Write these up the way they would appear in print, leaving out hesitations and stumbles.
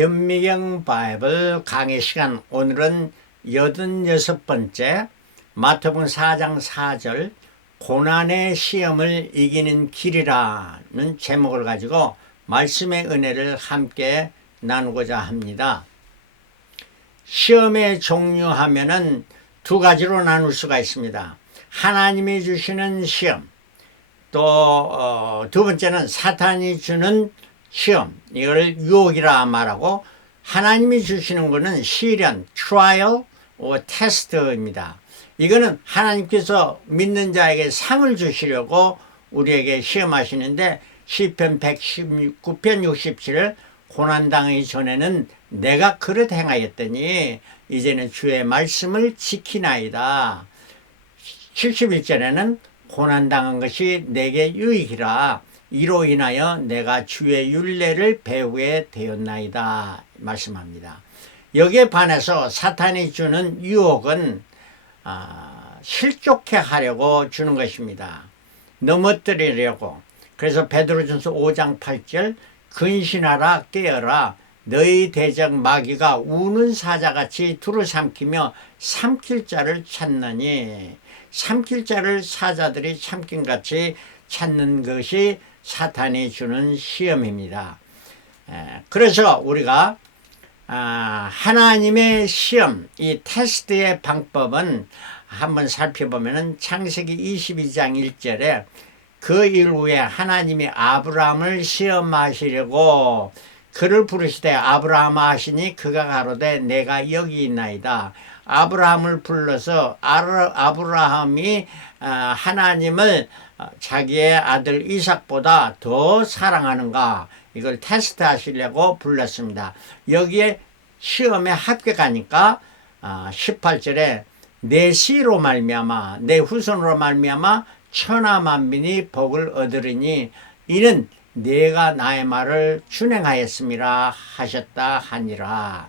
현미경 바이블 강의 시간, 오늘은 86번째 마태복음 4장 4절 고난의 시험을 이기는 길이라는 제목을 가지고 말씀의 은혜를 함께 나누고자 합니다. 시험의 종류 하면은 두 가지로 나눌 수가 있습니다. 하나님이 주시는 시험, 또 두 번째는 사탄이 주는 시험, 이걸 유혹이라 말하고, 하나님이 주시는 것은 시련, trial, test입니다. 이거는 하나님께서 믿는 자에게 상을 주시려고 우리에게 시험하시는데, 시편 119편 67을 고난당하기 전에는 내가 그릇 행하였더니 이제는 주의 말씀을 지키나이다. 71절에는 고난당한 것이 내게 유익이라 이로 인하여 내가 주의 율례를 배우게 되었나이다 말씀합니다. 여기에 반해서 사탄이 주는 유혹은 실족해 하려고 주는 것입니다. 넘어뜨리려고. 그래서 베드로전서 5장 8절 근신하라 깨어라 너희 대적 마귀가 우는 사자같이 두루 삼키며 삼킬 자를 찾느니, 삼킬 자를 사자들이 참김같이 찾는 것이 사탄이 주는 시험입니다. 그래서 우리가 하나님의 시험, 이 테스트의 방법은 한번 살펴보면 창세기 22장 1절에 그 일 후에 하나님이 아브라함을 시험하시려고 그를 부르시되 아브라함아 하시니 그가 가로되 내가 여기 있나이다. 아브라함을 불러서 아브라함이 하나님을 자기의 아들 이삭보다 더 사랑하는가, 이걸 테스트 하시려고 불렀습니다. 여기에 시험에 합격하니까 18절에 내 씨로 말미암아 내 후손으로 말미암아 천하만민이 복을 얻으리니 이는 내가 나의 말을 준행하였음이라 하셨다 하니라.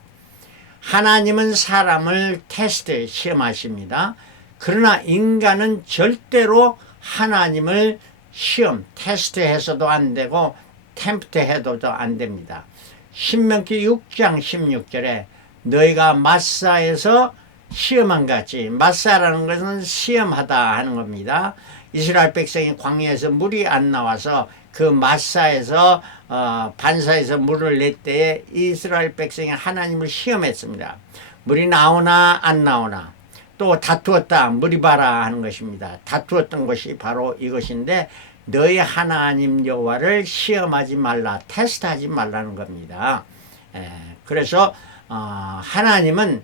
하나님은 사람을 테스트 시험하십니다. 그러나 인간은 절대로 하나님을 시험 테스트해서도 안 되고 템프트해도 안 됩니다. 신명기 6장 16절에 너희가 마사에서 시험한 같이, 마사라는 것은 시험하다 하는 겁니다. 이스라엘 백성이 광야에서 물이 안 나와서 그 마사에서 반사에서 물을 낼 때에 이스라엘 백성이 하나님을 시험했습니다. 물이 나오나 안 나오나, 또 다투었다 물이 봐라 하는 것입니다. 다투었던 것이 바로 이것인데 너희 하나님 여호와를 시험하지 말라, 테스트하지 말라는 겁니다. 그래서 하나님은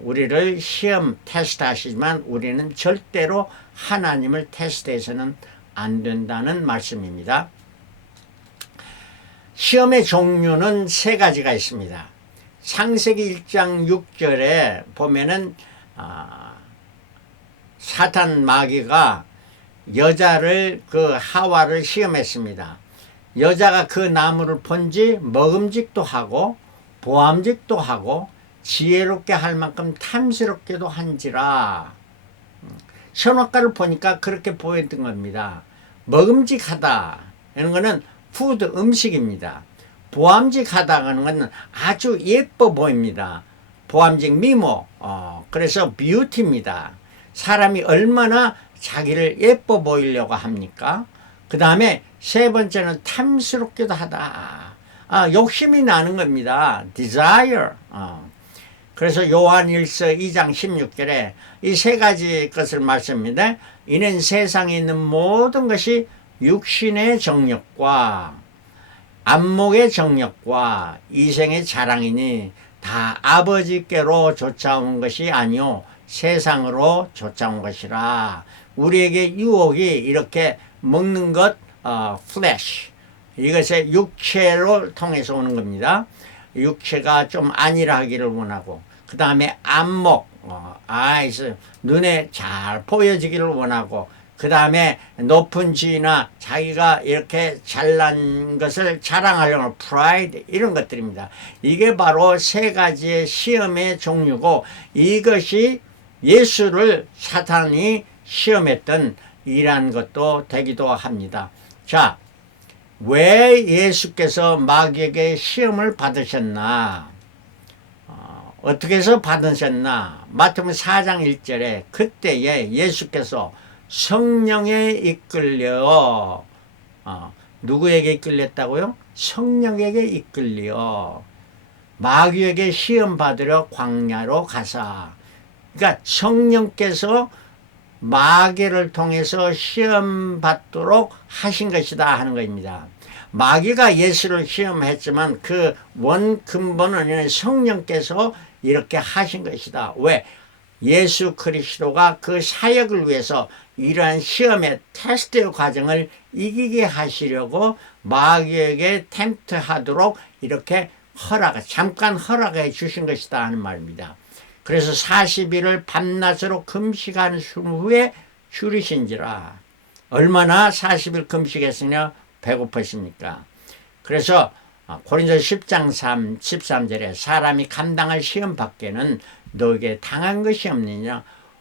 우리를 시험 테스트 하시지만 우리는 절대로 하나님을 테스트해서는 안 된다는 말씀입니다. 시험의 종류는 세 가지가 있습니다. 창세기 1장 6절에 보면은 사탄 마귀가 여자를 그 하와를 시험했습니다. 여자가 그 나무를 본지 먹음직도 하고 보암직도 하고 지혜롭게 할 만큼 탐스럽게도 한지라. 선악과를 보니까 그렇게 보였던 겁니다. 먹음직하다 이런 거는 푸드 음식입니다. 보암직하다 하는 것은 아주 예뻐 보입니다. 보암직 미모, 그래서 뷰티입니다. 사람이 얼마나 자기를 예뻐 보이려고 합니까? 그 다음에 세 번째는 탐스럽기도 하다. 욕심이 나는 겁니다. desire. 그래서 요한일서 2장 16절에 이 세 가지 것을 말씀합니다. 이는 세상에 있는 모든 것이 육신의 정욕과 안목의 정욕과 이생의 자랑이니 다 아버지께로 쫓아온 것이 아니요 세상으로 쫓아온 것이라. 우리에게 유혹이 이렇게 먹는 것, flesh, 이것의 육체로 통해서 오는 겁니다. 육체가 좀 안일하 하기를 원하고, 그 다음에 안목, eyes, 눈에 잘 보여지기를 원하고, 그 다음에 높은 지위나 자기가 이렇게 잘난 것을 자랑하려는 pride, 이런 것들입니다. 이게 바로 세 가지의 시험의 종류고, 이것이 예수를 사탄이 시험했던 이란 것도 되기도 합니다. 자, 왜 예수께서 마귀에게 시험을 받으셨나? 어떻게 해서 받으셨나? 마태복음 4장 1절에 그때에 예수께서 성령에 이끌려 누구에게 이끌렸다고요? 성령에게 이끌려 마귀에게 시험 받으러 광야로 가사. 그러니까 성령께서 마귀를 통해서 시험 받도록 하신 것이다 하는 것입니다. 마귀가 예수를 시험했지만 그 원 근본은 성령께서 이렇게 하신 것이다. 왜? 예수 그리스도가 그 사역을 위해서 이러한 시험의 테스트 과정을 이기게 하시려고 마귀에게 템트하도록 이렇게 잠깐 허락해 주신 것이다 하는 말입니다. 그래서 40일을 밤낮으로 금식한 후에 줄이신지라. 얼마나 40일 금식했으냐 배고프십니까? 그래서 고린도 10장 13절에 사람이 감당할 시험 밖에는 너에게 당한 것이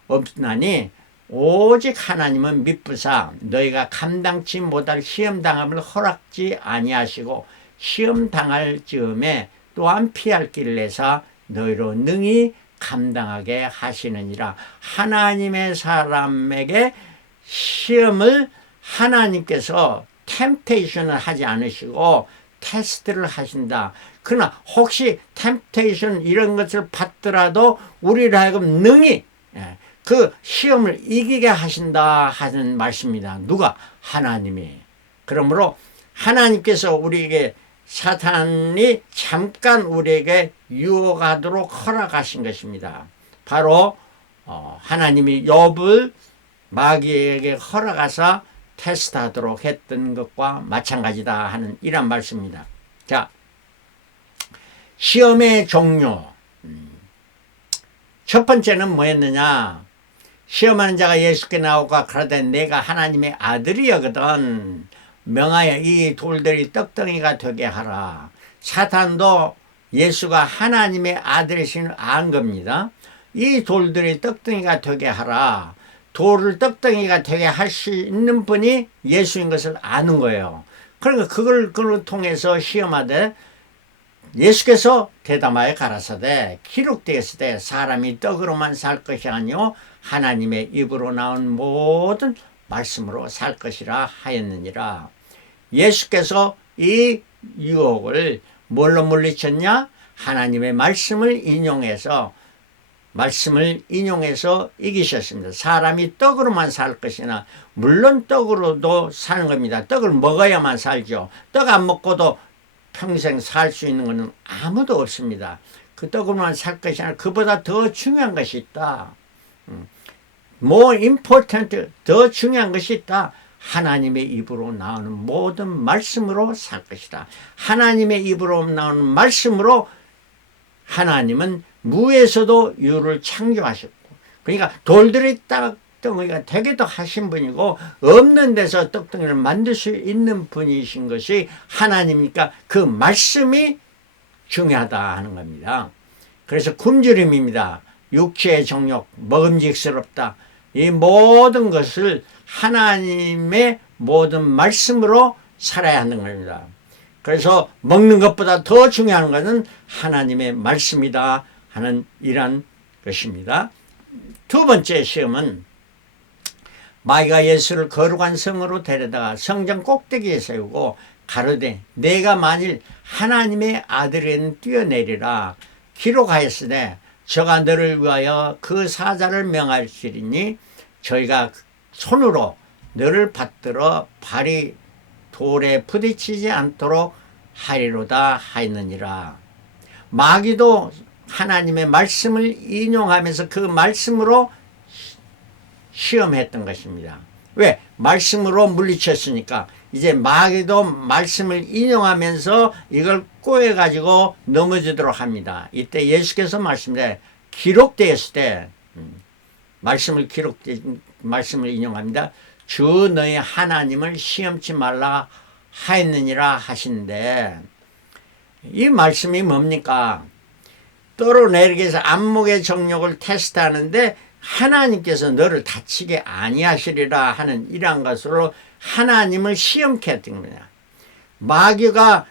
없나니 오직 하나님은 미쁘사 너희가 감당치 못할 시험 당함을 허락지 아니하시고 시험 당할 즈음에 또한 피할 길을 내사 너희로 능히 감당하게 하시느니라. 하나님의 사람에게 시험을 하나님께서 템테이션을 하지 않으시고 테스트를 하신다. 그러나 혹시 템테이션 이런 것을 받더라도 우리를 하여금 능히 그 시험을 이기게 하신다 하는 말씀입니다. 누가? 하나님이. 그러므로 하나님께서 우리에게 사탄이 잠깐 우리에게 유혹하도록 허락하신 것입니다. 바로 하나님이 욥을 마귀에게 허락하사 테스트하도록 했던 것과 마찬가지다 하는 이런 말씀입니다. 자, 시험의 종류. 첫 번째는 뭐였느냐? 시험하는 자가 예수께 나오고 그러되 내가 하나님의 아들이거든 명하여 이 돌들이 떡덩이가 되게 하라. 사탄도 예수가 하나님의 아들이신 안 겁니다. 이 돌들이 떡덩이가 되게 하라. 돌을 떡덩이가 되게 할 수 있는 분이 예수인 것을 아는 거예요. 그러니까 그걸 통해서 시험하되 예수께서 대담하여 가라사대 기록되었으되 사람이 떡으로만 살 것이 아니요 하나님의 입으로 나온 모든 말씀으로 살 것이라 하였느니라. 예수께서 이 유혹을 뭘로 물리쳤냐? 하나님의 말씀을 인용해서 이기셨습니다. 사람이 떡으로만 살 것이나 물론 떡으로도 사는 겁니다. 떡을 먹어야만 살죠. 떡 안 먹고도 평생 살 수 있는 것은 아무도 없습니다. 그 떡으로만 살 것이 아니라 그보다 더 중요한 것이 있다. more important, 더 중요한 것이 있다. 하나님의 입으로 나오는 모든 말씀으로 살 것이다. 하나님의 입으로 나오는 말씀으로 하나님은 무에서도 유를 창조하셨고, 그러니까 돌들이 떡덩이가 되게도 하신 분이고 없는 데서 떡덩이를 만들 수 있는 분이신 것이 하나님이니까 그 말씀이 중요하다 하는 겁니다. 그래서 굶주림입니다. 육체의 정욕, 먹음직스럽다. 이 모든 것을 하나님의 모든 말씀으로 살아야 하는 겁니다. 그래서 먹는 것보다 더 중요한 것은 하나님의 말씀이다 하는 이런 것입니다. 두 번째 시험은 마귀가 예수를 거룩한 성으로 데려다가 성전 꼭대기에 세우고 가로되 내가 만일 하나님의 아들은 뛰어내리라 기록하였으되 저가 너를 위하여 그 사자를 명할지니 저희가 손으로 너를 받들어 발이 돌에 부딪히지 않도록 하리로다 하였느니라. 마귀도 하나님의 말씀을 인용하면서 그 말씀으로 시험했던 것입니다. 왜? 말씀으로 물리쳤으니까 이제 마귀도 말씀을 인용하면서 이걸 꼬여가지고 넘어지도록 합니다. 이때 예수께서 말씀에 기록되었을 때 말씀을 인용합니다. 주 너희 하나님을 시험치 말라 하였느니라 하시는데 이 말씀이 뭡니까? 떨어내리기 위해서 안목의 정욕을 테스트하는데 하나님께서 너를 다치게 아니하시리라 하는 이러한 것으로 하나님을 시험케 했던 겁니다. 마귀가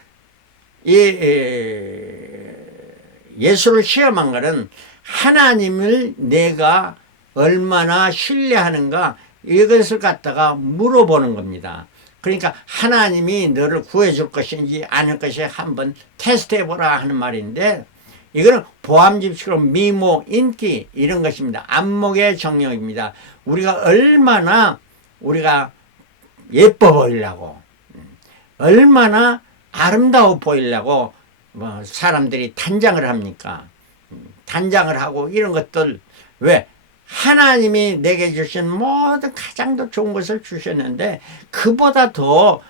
예수를 시험한 것은 하나님을 내가 얼마나 신뢰하는가 이것을 갖다가 물어보는 겁니다. 그러니까 하나님이 너를 구해줄 것인지 아닐 것인지 한번 테스트해보라 하는 말인데, 이거는 보암집식으로 미모, 인기 이런 것입니다. 안목의 정령입니다. 우리가 얼마나 우리가 예뻐 보이려고, 얼마나 아름다워 보이려고 사람들이 단장을 합니까? 단장을 하고 이런 것들, 왜? 하나님이 내게 주신 모든 가장 더 좋은 것을 주셨는데 그보다 더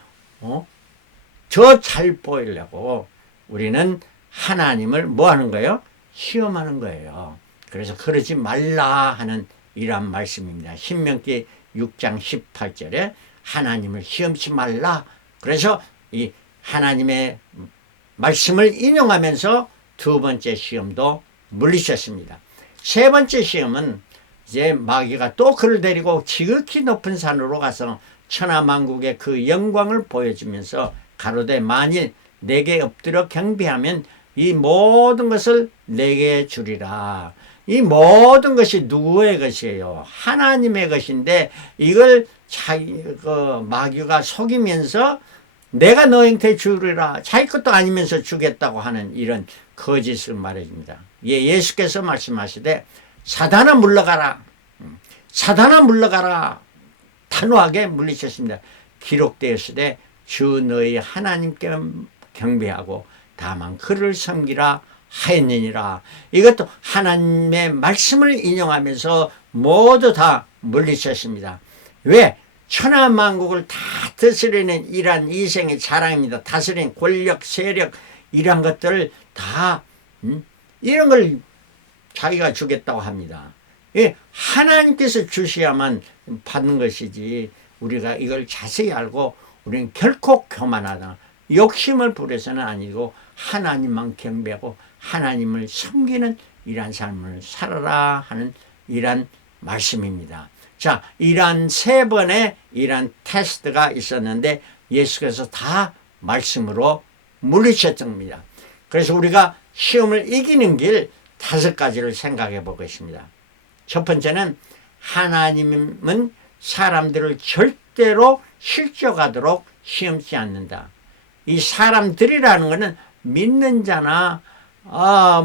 잘 보이려고 우리는 하나님을 뭐 하는 거예요? 시험하는 거예요. 그래서 그러지 말라 하는 이러한 말씀입니다. 신명기 6장 18절에 하나님을 시험치 말라. 그래서 이 하나님의 말씀을 인용하면서 두 번째 시험도 물리쳤습니다. 세 번째 시험은 이제 마귀가 또 그를 데리고 지극히 높은 산으로 가서 천하만국의 그 영광을 보여주면서 가로되 만일 내게 엎드려 경배하면 이 모든 것을 내게 주리라. 이 모든 것이 누구의 것이에요? 하나님의 것인데 이걸 마귀가 속이면서 내가 너희한테 주리라. 자기 것도 아니면서 주겠다고 하는 이런 거짓을 말해줍니다. 예수께서 말씀하시되 사단아 물러가라. 사단아 물러가라. 단호하게 물리쳤습니다. 기록되었으되 주 너희 하나님께 경배하고 다만 그를 섬기라 하였느니라. 이것도 하나님의 말씀을 인용하면서 모두 다 물리쳤습니다. 왜? 천하만국을 다 다스리는 이러한 이생의 자랑입니다. 다스리는 권력, 세력 이러한 것들을 다 이런 걸 자기가 주겠다고 합니다. 하나님께서 주셔야만 받는 것이지 우리가 이걸 자세히 알고 우리는 결코 교만하다, 욕심을 부려서는 아니고 하나님만 경배하고 하나님을 섬기는 이러한 삶을 살아라 하는 이러한 말씀입니다. 자, 이러한 세 번의 이러한 테스트가 있었는데 예수께서 다 말씀으로 물리쳤습니다. 그래서 우리가 시험을 이기는 길 5가지를 생각해 보겠습니다. 첫 번째는 하나님은 사람들을 절대로 실족하도록 시험치 않는다. 이 사람들이라는 것은 믿는 자나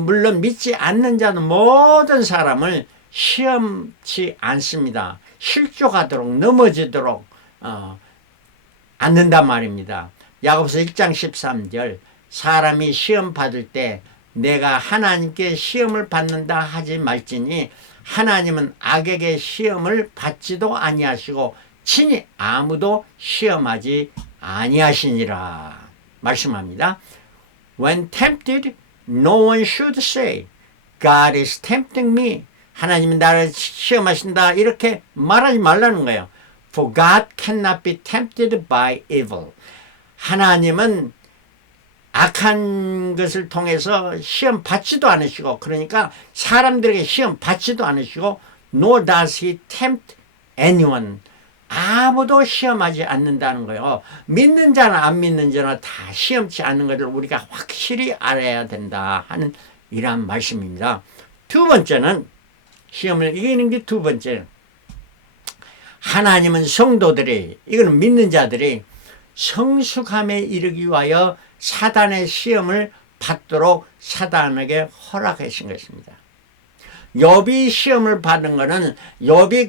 물론 믿지 않는 자는 모든 사람을 시험치 않습니다. 실족하도록 넘어지도록 않는단 말입니다. 야고보서 1장 13절 사람이 시험 받을 때 내가 하나님께 시험을 받는다 하지 말지니 하나님은 악에게 시험을 받지도 아니하시고 친히 아무도 시험하지 아니하시니라 말씀합니다. When tempted, no one should say, God is tempting me. 하나님은 나를 시험하신다 이렇게 말하지 말라는 거예요. For God cannot be tempted by evil. 하나님은 악한 것을 통해서 시험 받지도 않으시고, 그러니까 사람들에게 시험 받지도 않으시고, nor does he tempt anyone. 아무도 시험하지 않는다는 거예요. 믿는 자나 안 믿는 자나 다 시험치 않는 것을 우리가 확실히 알아야 된다 하는 이러한 말씀입니다. 두 번째는, 시험을 이기는 게 두 번째, 하나님은 성도들이, 이거는 믿는 자들이 성숙함에 이르기 위하여 사단의 시험을 받도록 사단에게 허락하신 것입니다. 욥이 시험을 받은 것은 욥이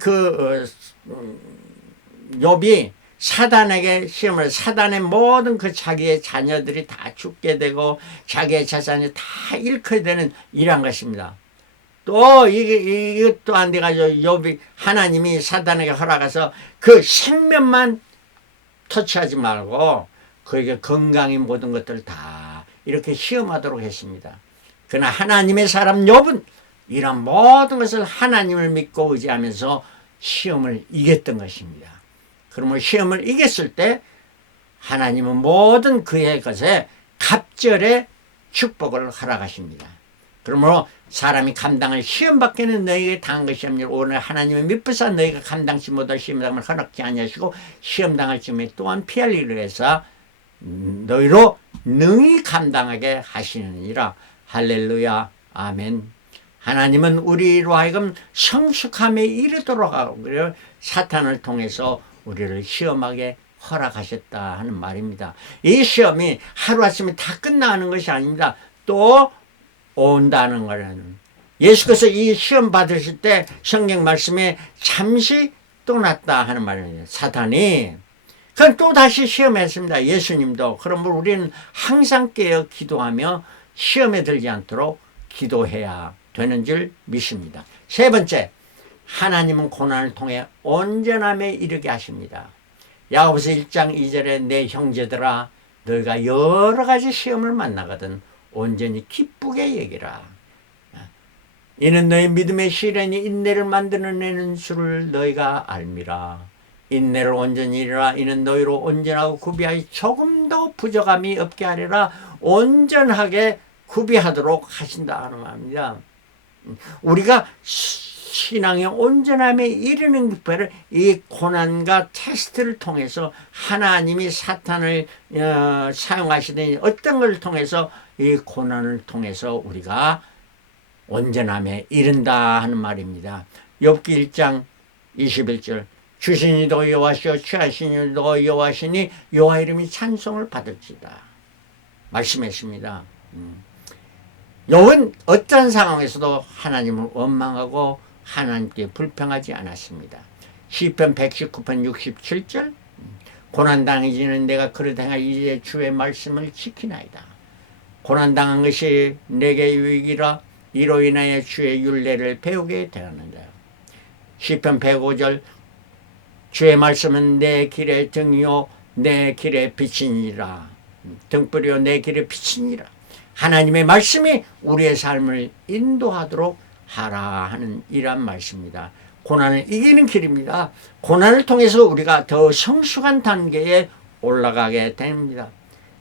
사단에게 시험을, 사단의 모든 그 자기의 자녀들이 다 죽게 되고 자기의 재산이 다 잃게 되는 이러한 것입니다. 또 이것도 안 돼가지고 욥이, 하나님이 사단에게 허락해서 그 생명만 터치하지 말고 그에게 건강인 모든 것들을 다 이렇게 시험하도록 했습니다. 그러나 하나님의 사람 욥은 이런 모든 것을 하나님을 믿고 의지하면서 시험을 이겼던 것입니다. 그러면 시험을 이겼을 때 하나님은 모든 그의 것에 갑절의 축복을 허락하십니다. 그러므로 사람이 감당할 시험 밖에는 너희에게 당한 것이 아니라 오늘 하나님의 미쁘사 너희가 감당치 못할 시험을 허락지 아니하시고 시험 당할 즈음에 또한 피할 일을 해서 너희로 능히 감당하게 하시느니라. 할렐루야. 아멘. 하나님은 우리로 하여금 성숙함에 이르도록 하고 그래요. 사탄을 통해서 우리를 시험하게 허락하셨다 하는 말입니다. 이 시험이 하루아침에 다 끝나는 것이 아닙니다. 또 온다는 거라는. 예수께서 이 시험 받으실 때 성경 말씀에 잠시 떠났다 하는 말입니다. 사탄이. 그럼 또 다시 시험했습니다. 예수님도. 그러므로 우리는 항상 깨어 기도하며 시험에 들지 않도록 기도해야 되는 줄 믿습니다. 세 번째, 하나님은 고난을 통해 온전함에 이르게 하십니다. 야고보서 1장 2절에 내 형제들아 너희가 여러 가지 시험을 만나거든 온전히 기쁘게 여기라. 이는 너희 믿음의 시련이 인내를 만들어내는 줄을 너희가 알미라. 인내를 온전히 이루라. 이는 너희로 온전하고 구비하여 조금도 부족함이 없게 하리라. 온전하게 구비하도록 하신다 하는 말입니다. 우리가 신앙의 온전함에 이르는 기회를 이 고난과 테스트를 통해서 하나님이 사탄을 사용하시는 어떤 걸 통해서 이 고난을 통해서 우리가 온전함에 이른다 하는 말입니다. 욥기 1장 21절 주신 이도 여호와시오 취하신 이도 여호와시니 여호와 이름이 찬송을 받을지다 말씀했습니다. 욥은 어떤 상황에서도 하나님을 원망하고 하나님께 불평하지 않았습니다. 시편 119편 67절 고난당해지는 내가 그릇 행하 이제 주의 말씀을 지키나이다. 고난당한 것이 내게 유익이라 이로 인하여 주의 율례를 배우게 되었는다. 시편 105절 주의 말씀은 내 길의 등이요 내 길의 빛이니라. 등불이요 내 길의 빛이니라. 하나님의 말씀이 우리의 삶을 인도하도록 하라 하는 이란 말씀입니다. 고난을 이기는 길입니다. 고난을 통해서 우리가 더 성숙한 단계에 올라가게 됩니다.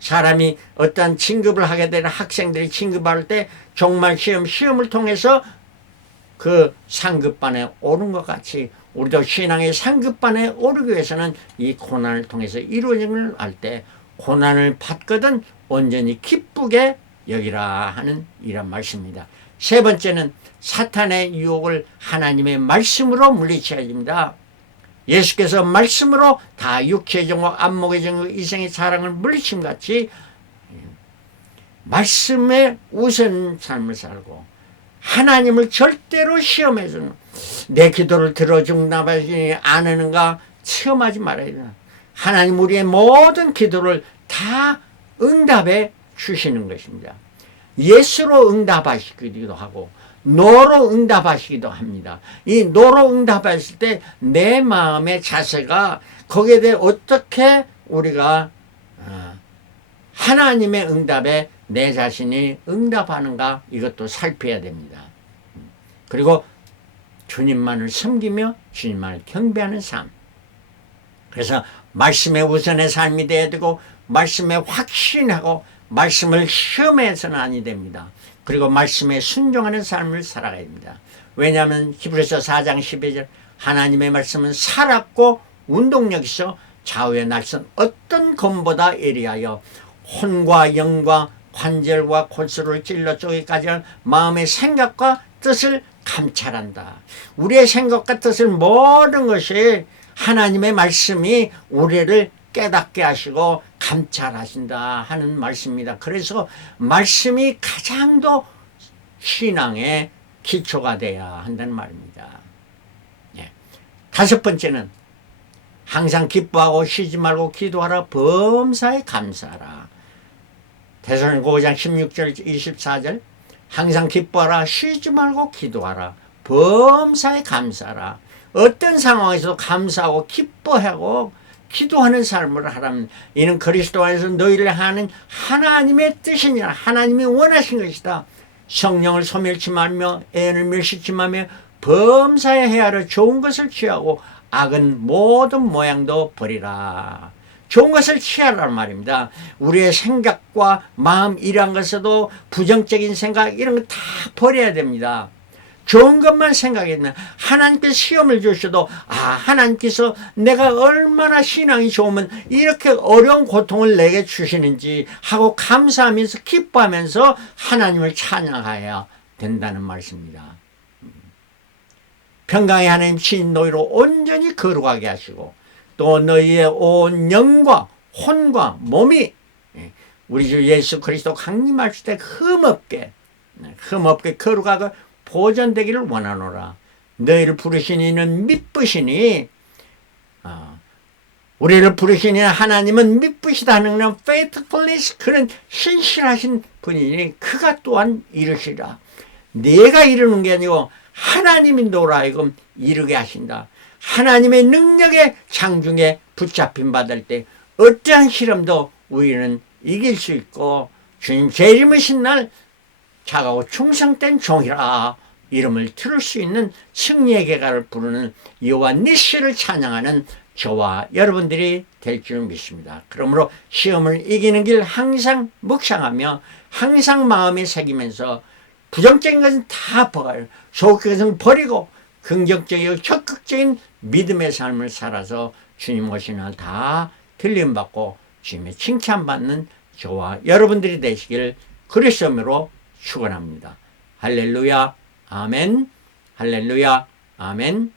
사람이 어떤 진급을 하게 되는 학생들이 진급할 때 정말 시험을 통해서 그 상급반에 오른 것 같이 우리도 신앙의 상급반에 오르기 위해서는 이 고난을 통해서 이루어짐을 알 때 고난을 받거든 온전히 기쁘게 여기라 하는 이런 말씀입니다. 세 번째는 사탄의 유혹을 하나님의 말씀으로 물리쳐야 됩니다. 예수께서 말씀으로 다 육체의 정욕, 안목의 정욕, 이생의 사랑을 물리침 같이 말씀에 우선 삶을 살고 하나님을 절대로 시험해서는 내 기도를 들어준다지 안 하는가 체험하지 말아야 된다. 하나님 우리의 모든 기도를 다 응답해 주시는 것입니다. 예수로 응답하시기도 하고 노로 응답하시기도 합니다. 이 노로 응답하실 때 내 마음의 자세가 거기에 대해 어떻게 우리가 하나님의 응답에 내 자신이 응답하는가 이것도 살펴야 됩니다. 그리고 주님만을 섬기며 주님만을 경배하는 삶. 그래서 말씀의 우선의 삶이 되어야 되고 말씀에 확신하고 말씀을 시험해서는 아니 됩니다. 그리고 말씀에 순종하는 삶을 살아가야 됩니다. 왜냐하면 히브리서 4장 12절 하나님의 말씀은 살았고 운동력 있어 좌우의 날선 어떤 검보다 예리하여 혼과 영과 관절과 골수를 찔러 쪼개까지 하는 마음의 생각과 뜻을 감찰한다. 우리의 생각과 뜻을 모든 것이 하나님의 말씀이 우리를 깨닫게 하시고 감찰하신다 하는 말씀입니다. 그래서 말씀이 가장 더 신앙의 기초가 돼야 한다는 말입니다. 네. 다섯 번째는 항상 기뻐하고 쉬지 말고 기도하라 범사에 감사하라. 데살로니가 5장 16절 24절 항상 기뻐하라 쉬지 말고 기도하라 범사에 감사하라. 어떤 상황에서도 감사하고 기뻐하고 기도하는 삶을 하라면 이는 그리스도 안에서 너희를 하는 하나님의 뜻이니라. 하나님이 원하신 것이다. 성령을 소멸치 말며 애를 멸시치 말며 범사에 헤아려 좋은 것을 취하고 악은 모든 모양도 버리라. 좋은 것을 취하라는 말입니다. 우리의 생각과 마음 이런 것에도 부정적인 생각 이런 거 다 버려야 됩니다. 좋은 것만 생각했나. 하나님께서 시험을 주셔도 하나님께서 내가 얼마나 신앙이 좋으면 이렇게 어려운 고통을 내게 주시는지 하고 감사하면서 기뻐하면서 하나님을 찬양해야 된다는 말씀입니다. 평강의 하나님 신 너희로 온전히 거룩하게 하시고 또 너희의 온 영과 혼과 몸이 우리 주 예수 그리스도 강림하실 때 흠없게 거룩하고 보존되기를 원하노라. 너희를 부르신 이는 미쁘시니 우리를 부르신 이는 하나님은 미쁘시다는 건 faithfulness, 그런 신실하신 분이니 그가 또한 이루시라. 내가 이루는 게 아니고 하나님이 너로 하여금 이루게 하신다. 하나님의 능력의 장중에 붙잡힘 받을 때 어떠한 시험도 우리는 이길 수 있고 주님 재림이신 날 차가워 충성된 종이라 이름을 들을 수 있는 승리의 계가를 부르는 여호와 니시를 찬양하는 저와 여러분들이 될 줄 믿습니다. 그러므로 시험을 이기는 길 항상 묵상하며 항상 마음에 새기면서 부정적인 것은 다 버려요. 소극적인 것은 버리고 긍정적이고 적극적인 믿음의 삶을 살아서 주님 오신 날 다 들림받고 주님의 칭찬받는 저와 여러분들이 되시길 그리스도로 축원합니다. 할렐루야 아멘. 할렐루야 아멘.